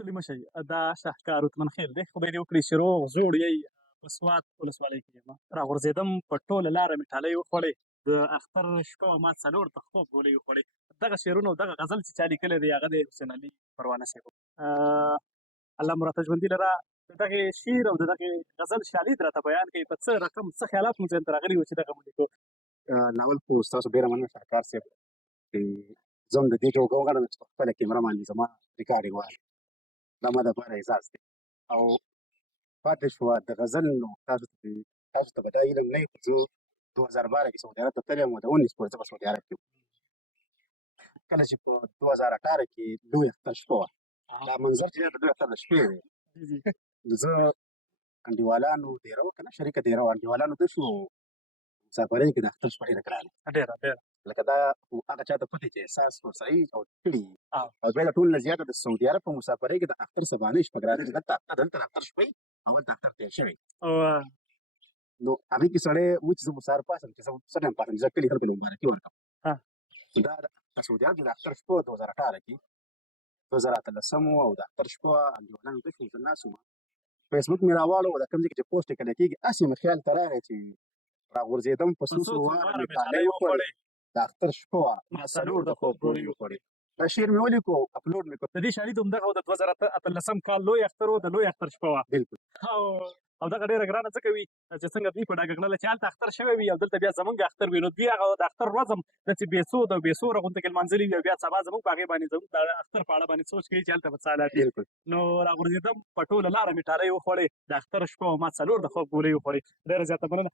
ستړي مه شئ. دا شاهکار عثمان خیل دی. خدای دې وکړي چې روغ زوړ یئ. په سوات ولسوالۍ کې یم. راغورځېدم په ټوله لاره مې ټالۍ وخوړې. د اختر شپه وه ما 4 د خوب ګولۍ وخوړې. دغه شعرونه او دغه غزل چې چا لیکلی دی هغه دی حسین علي پروانه صاحب. الله مو راته ژوندي لره. د دغې شعر او د دغې غزل شالید راته بیان کوي. په څه رقم څه خیالات مو ذهن ته راغلي وو چې دغه مو لیکو؟ ناول خو ستاسو ډېره مننه شاهکار صاحب. زه هم د دې جوګه وغواړم چې په خپله کیمره باندې زما ریکارډینګ واخلي. دا ما دپاره اعزاز دی. او پاتې شوه د غزل نو تاسو ته به دا علم نه وي، خو زه 2012 کې سعودي عرب ته تللی یم او د 19 پورې زه په سعودي عرب کې وم. کله چې په 2018 کې لوی اختر شپه وه، دا منظر چې دی د لوی اختر د شپې دی. نو زه انډیوالانو دیره وه که نه شریکه دیره وه، انډیوالانو ته شو مسافرۍ کې د اختر شپه ډېره ګرانه ډېره لکه دا هغه چاته پته چې احساس ورسره وي او کړي وي. او بیا د ټول نه زیاته د سعودي عرب په مسافرۍ کې د اختر سبانۍ شپه ګرانه چې دلته د اختر شپه وي او هلته اختر تېر شوی. نو هغې کې سړی وایي چې زه به سهار پاڅم چې زه څه ټایم پاڅم چې زه کلي خلکو له مبارکي ورکړم. دا د سعودي عرب کې د اختر شپه 2018 کې 2013 او د اختر شپه انډیوالانو ته شو زه ناست وم. فیسبوک مې راواړو او د کوم ځای کې چې پوسټ یې کله کېږي هسې مې خیال ته راغی چې راغورځېدم په څو واره مې ټالۍ وخوړې، د اختر شپه وه ما 4 د خوب ګولۍ وخوړې. دا شعر مې ولیکو اپلوډ مې کړ. د دې شالید همدغه و د 2018 کال لوی اختر و، د لوی اختر شپه وه. بلکل. او دغه ډېره ګرانه ځکه وي چې څنګه دوی په ډاګه کړله چې هلته اختر شوی وي او دلته بیا زمونږ اختر وي، نو دوی هغه د اختر ورځ هم داسې بې سوده او بې سوره غونته کې لمانځلي وي او بیا سبا زمونږ په هغې باندې زمونږ د اختر په اړه باندې سوچ کوي چې هلته به څه حالات وي. نو راغورځېدم په ټوله لاره مې ټالۍ وخوړې، د اختر شپه وه ما 4 د خوب ګولۍ وخوړې. ډېره زیاته مننه.